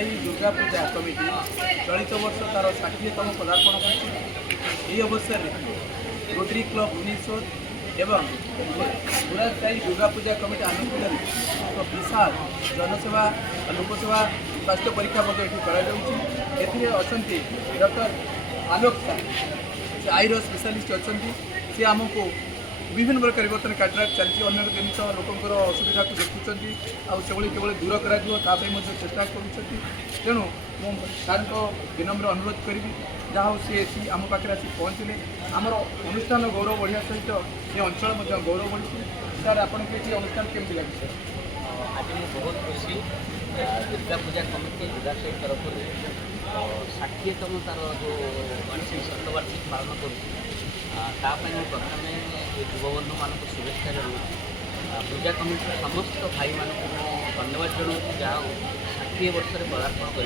Sai Durga Puja committee चलित वर्ष तार 60तम पदार्पण कर अवसर में रोटरी क्लब भुवनेश्वर एवं गुराज साई दुर्गा पूजा कमिटी आनंद एक विशाल जनसेवा लोकसेवा स्वास्थ्य परीक्षा अच्छी डॉक्टर आलोक सार आईर स्पेशलिस्ट अच्छा सी आमको विभिन्न प्रकार परिवर्तन कैटराक्ट चलती अनेक जिन लोकर असुविधा को देखुं आभली केवल दूर कराई चेष्टा करूँ मुझे सार विनम्र अनुरोध करी जहाँ सी आम पाखे आसी पहुँचले आमर अनुष्ठान गौरव बढ़िया सहित ये अंचल गौरव बढ़ी सर आपको ये अनुष्ठान केमती लगे सर? आज मैं बहुत खुशी दुर्गा पूजा कमिटी दुर्गाशाही तरफ 60तम तार जो शतवार्षिक पालन करें प्रथम युवबंधु मान शुभेच्छा जनाऊँ पूजा कमिटी समस्त भाई मान धन्यवाद जनाऊँ जहाँ 60 वर्ष पदार्पण कर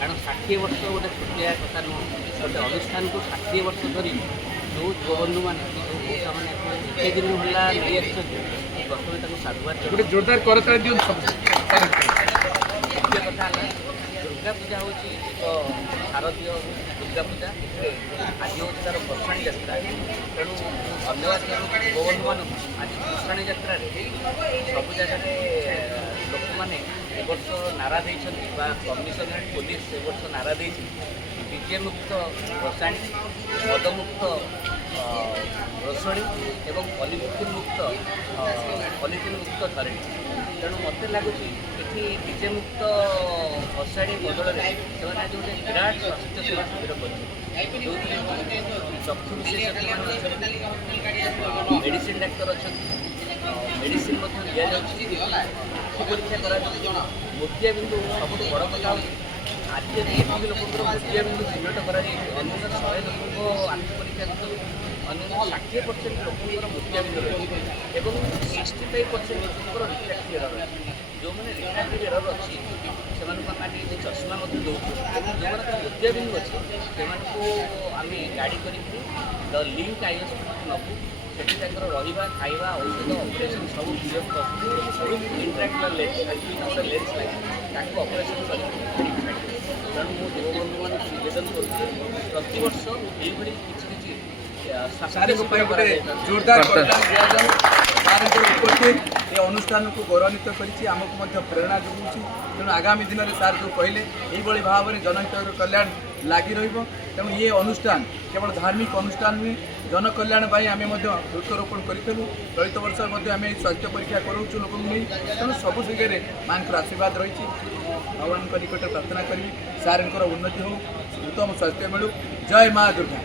कारण 60 वर्ष गोटे छुटिया कथा नुह गोटे अनुष्ठान को 60 वर्ष धरी जो युवबंधु मैंने जो मौसा मैंने एते दिन है नहीं प्रथम साधुवाद गोटे जोरदार करताली दियो द्वितीय कथा दुर्गा पूजा हूँ एक शारदीय दुर्गा पूजा आज हूँ तार भसाणी यात्रा तेणु धन्यवाद करूँ युवबंधु मान आज भसाणी यात्रा सब जगह लोक मैंने वर्ष नारा कमिशनरेट पुलिस ए वर्ष नारा डीजे मुक्त भसाणी मदमुक्त रसोड़ी एवं पॉलिथिन मुक्त धरणी तेणु मत लगुच ये डीजे मुक्त भसाणी बदल से आज गोटे विराट स्वास्थ्य सेवा शिविर कर चक्षु विशेषज्ञ मेडिसिन डाक्तर अच्छा मेडिसिन दि परीक्षा करा मोतिया बिंदु सब बड़ कथा आज ये लोक मोतिया बिंदु चिन्हट कर अन्य 100 लोक आंख परीक्षा अन्य 60% लोक मोतिया बिंदु रही और 65% लोक रिफ्राक्टिव एरर रही जो मैंने रिफ्राक्टिव एरर अच्छी से चश्मा दौर जो मोतिया बिंदु अच्छे से आम गाड़ी कर लिंक आईएस नबू सेठी रहा खाଇବା औषध ऑपरेशन सब फ्री इंटराक्टर लेंस गोटे लेंस लगे ऑपरेशन कर तेणु मो युवबंधु मान निवेदन कर प्रतिवर्ष ये किसी जोरदार उपस्थित ये अनुष्ठान को गौरवान्वित करमको प्रेरणा जोगुँ तेणु आगामी दिन में सार जो कहले यही भाव में जनहित कल्याण लगी तेणु ये अनुष्ठान केवल धार्मिक अनुष्ठान नुहे जन कल्याण आम वृक्षरोपण करूँ चलित वर्ष आम स्वास्थ्य परीक्षा कराऊँ लोक नहीं तेणु सब जगह माँ आशीर्वाद रही भगवान निकट प्रार्थना करी सार उन्नति हो उत्तम स्वास्थ्य मिलू। जय माँ दुर्गा।